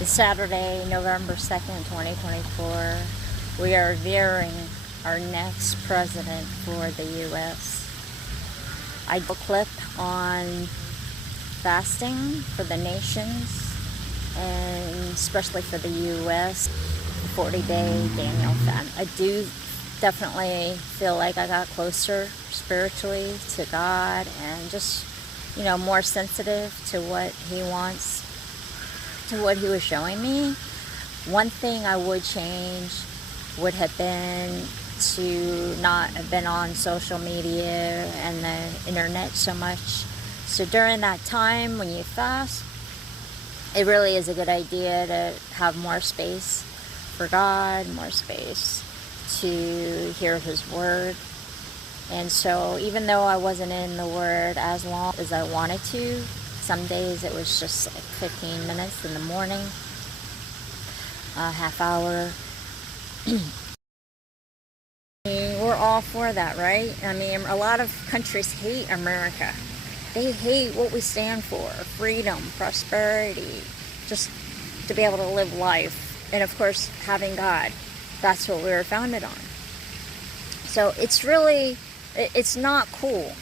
It's Saturday, November 2nd, 2024. We are viewing our next president for the U.S. I click on fasting for the nations, and especially for the U.S., 40-day Daniel fast. I do definitely feel like I got closer spiritually to God and just, more sensitive to what He wants, to what He was showing me. One thing I would change would have been to not have been on social media and the internet so much. So during that time when you fast, it really is a good idea to have more space for God, more space to hear His Word. And so even though I wasn't in the Word as long as I wanted to, some days it was just like 15 minutes in the morning, a half hour. We're all for that, right? I mean, a lot of countries hate America. They hate what we stand for: freedom, prosperity, just to be able to live life. And of course, having God. That's what we were founded on. So it's not cool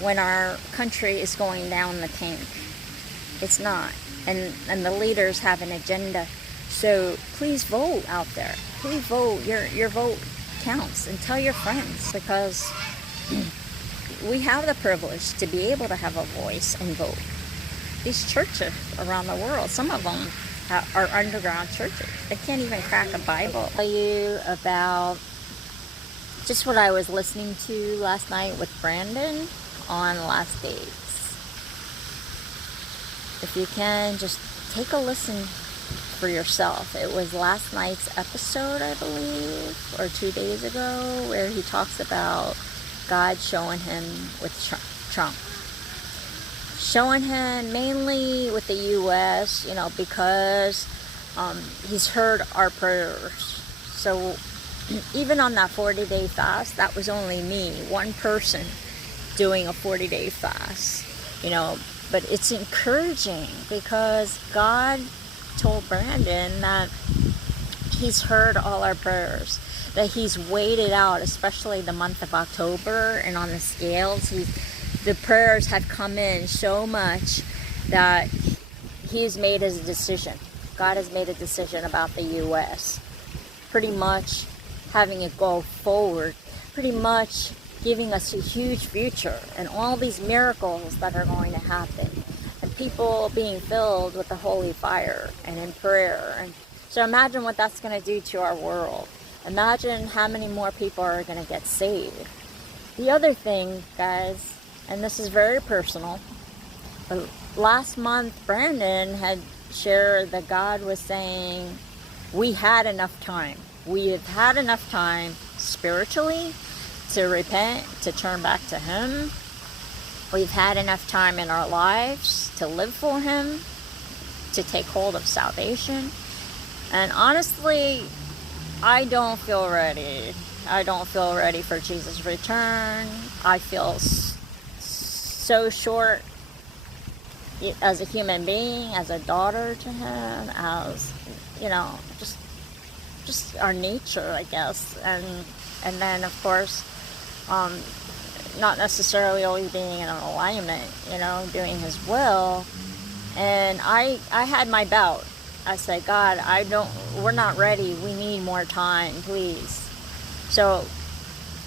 when our country is going down the tank. It's not. And the leaders have an agenda. So please vote out there. Please vote. Your vote counts. And tell your friends, because we have the privilege to be able to have a voice and vote. These churches around the world, some of them are underground churches. They can't even crack a Bible. I'll tell you about just what I was listening to last night with Brandon on Last Days. If you can, just take a listen for yourself. It was last night's episode, I believe, or 2 days ago, where he talks about God showing him with Trump. Showing him mainly with the U.S., because He's heard our prayers. So even on that 40-day fast, that was only me, one person doing a 40-day fast, But it's encouraging because God told Brandon that He's heard all our prayers, that He's waited out, especially the month of October, and on the scales, the prayers have come in so much that He's made His decision. God has made a decision about the U.S. Pretty much having it go forward, pretty much giving us a huge future and all these miracles that are going to happen, and people being filled with the holy fire and in prayer. And so imagine what that's going to do to our world. Imagine how many more people are going to get saved. The other thing, guys, and this is very personal, but last month Brandon had shared that God was saying we had enough time. We have had enough time spiritually to repent, to turn back to Him. We've had enough time in our lives to live for Him, to take hold of salvation. And honestly, I don't feel ready. I don't feel ready for Jesus' return. I feel so short as a human being, as a daughter to Him, as, just our nature, I guess. And then, of course, not necessarily always being in alignment, doing His will. And I had my bout. I said, God, we're not ready. We need more time, please. So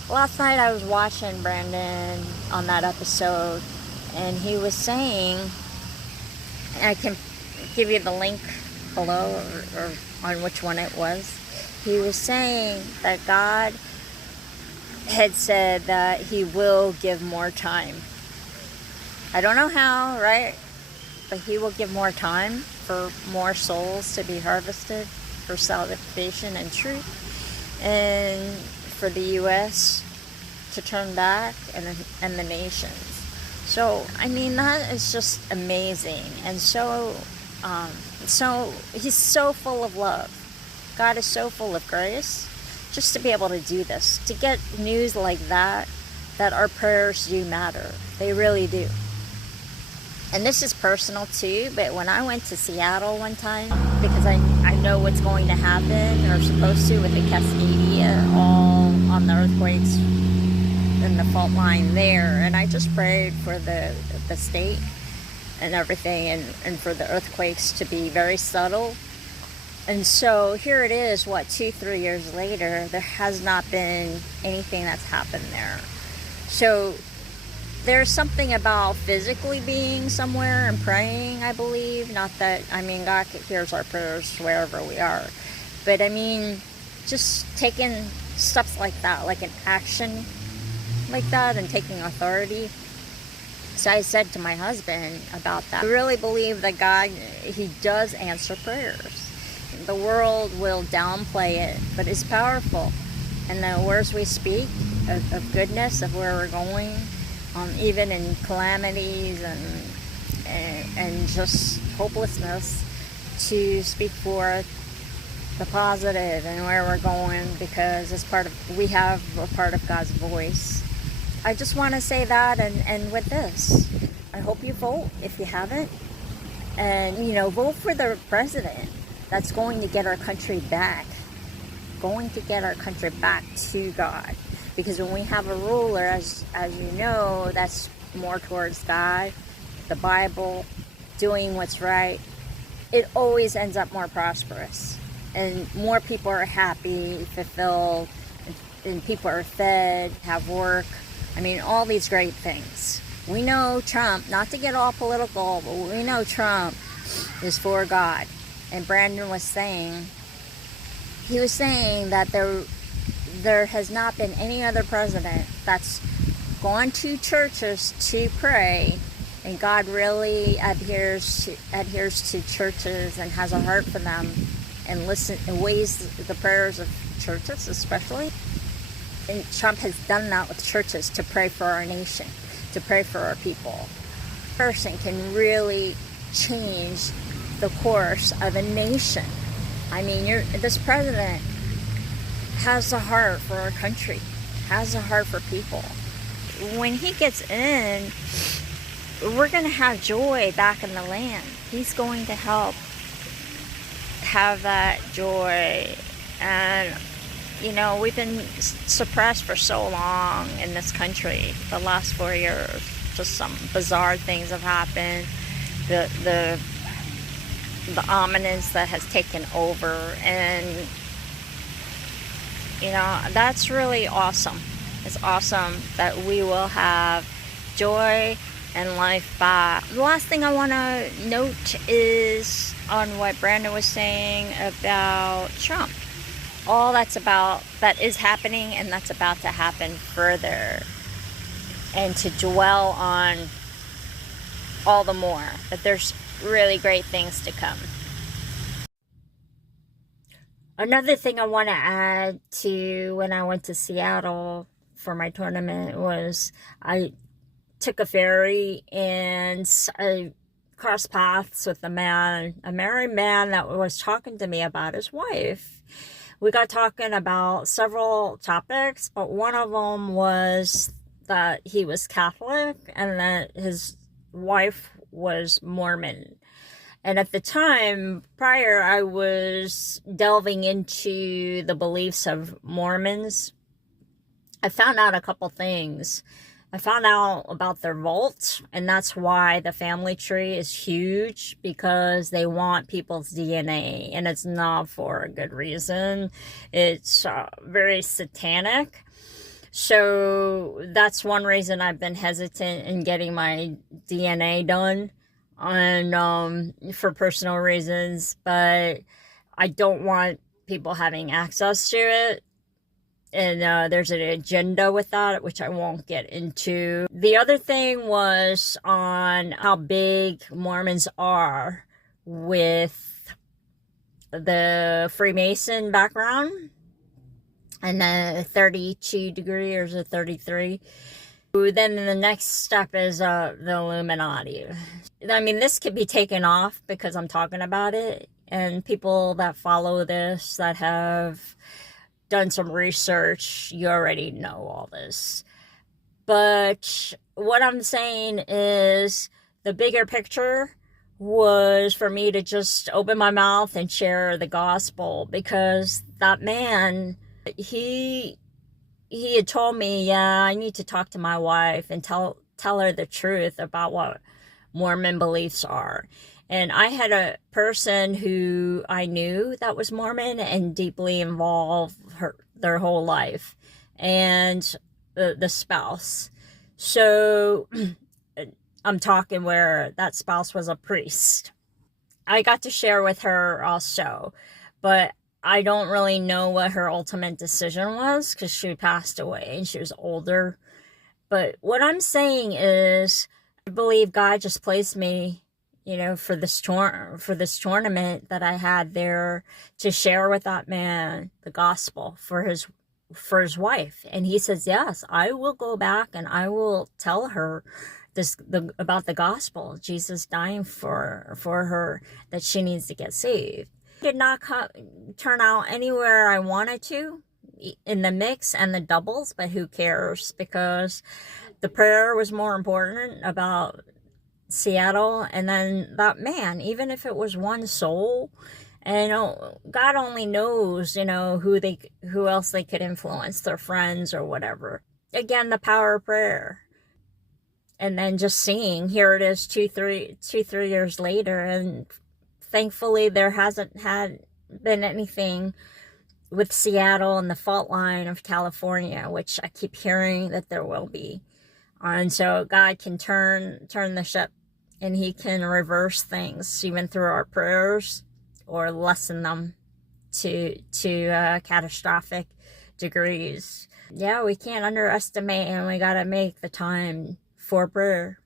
last night I was watching Brandon on that episode, and he was saying, and I can give you the link below or on which one it was. He was saying that God had said that He will give more time. I don't know how, right? But He will give more time for more souls to be harvested for salvation and truth, and for the U.S. to turn back, and the nations. So, that is just amazing. And so He's so full of love. God is so full of grace. Just to be able to do this, to get news like that our prayers do matter. They really do. And this is personal too, but when I went to Seattle one time, because I know what's going to happen or supposed to with the Cascadia, all on the earthquakes and the fault line there, and I just prayed for the state and everything, and for the earthquakes to be very subtle. And so here it is, what, 2-3 years later, there has not been anything that's happened there. So there's something about physically being somewhere and praying, I believe. Not that, I mean, God hears our prayers wherever we are. But I mean, just taking steps like that, like an action like that, and taking authority. So I said to my husband about that. I really believe that God, He does answer prayers. The world will downplay it, but it's powerful. And the words we speak of goodness, of where we're going, even in calamities and just hopelessness, to speak forth the positive and where we're going, because we have a part of God's voice. I just want to say that, and with this, I hope you vote if you haven't, and vote for the president that's going to get our country back, to God. Because when we have a ruler, as you know, that's more towards God, the Bible, doing what's right, it always ends up more prosperous. And more people are happy, fulfilled, and people are fed, have work. I mean, all these great things. We know Trump, not to get all political, but we know Trump is for God. And Brandon was saying, that there has not been any other president that's gone to churches to pray, and God really adheres to churches and has a heart for them, and weighs the prayers of churches especially. And Trump has done that with churches to pray for our nation, to pray for our people. A person can really change the course of a nation. I mean, this president has a heart for our country, has a heart for people. When he gets in, we're going to have joy back in the land. He's going to help have that joy. And we've been suppressed for so long in this country. The last 4 years, just some bizarre things have happened. The ominous that has taken over, and that's really awesome. It's awesome that we will have joy and life back. The last thing I want to note is on what Brandon was saying about Trump. All that is happening, and that's about to happen further, and to dwell on all the more that there's really great things to come. Another thing I want to add to when I went to Seattle for my tournament was I took a ferry, and I crossed paths with a married man that was talking to me about his wife. We got talking about several topics, but one of them was that he was Catholic and that his wife was Mormon. And at the time, prior, I was delving into the beliefs of Mormons. I found out a couple things. I found out about their vault, and that's why the family tree is huge, because they want people's DNA, and it's not for a good reason. It's very satanic. So that's one reason I've been hesitant in getting my DNA done, and for personal reasons, but I don't want people having access to it. And there's an agenda with that, which I won't get into. The other thing was on how big Mormons are with the Freemason background, and the 32 degree, or is it 33? Then the next step is the Illuminati. I mean, this could be taken off because I'm talking about it, and people that follow this, that have done some research, you already know all this. But what I'm saying is The bigger picture was for me to just open my mouth and share the gospel, because that man, he had told me, yeah, I need to talk to my wife and tell her the truth about what Mormon beliefs are. And I had a person who I knew that was Mormon and deeply involved their whole life, and the spouse. So I'm talking where that spouse was a priest. I got to share with her also, but I don't really know what her ultimate decision was because she passed away and she was older. But what I'm saying is, I believe God just placed me, for this tournament that I had there, to share with that man the gospel for his wife. And he says, yes, I will go back and I will tell her about the gospel, Jesus dying for her, that she needs to get saved. It did not turn out anywhere I wanted to in the mix and the doubles, but who cares, because the prayer was more important about Seattle, and then that man, even if it was one soul. And God only knows, who else they could influence, their friends or whatever. Again, the power of prayer. And then just seeing, here it is 3 years later, and thankfully there hasn't been anything with Seattle and the fault line of California, which I keep hearing that there will be. And so God can turn the ship, and he can reverse things even through our prayers, or lessen them to catastrophic degrees. Yeah, we can't underestimate, and we got to make the time for prayer.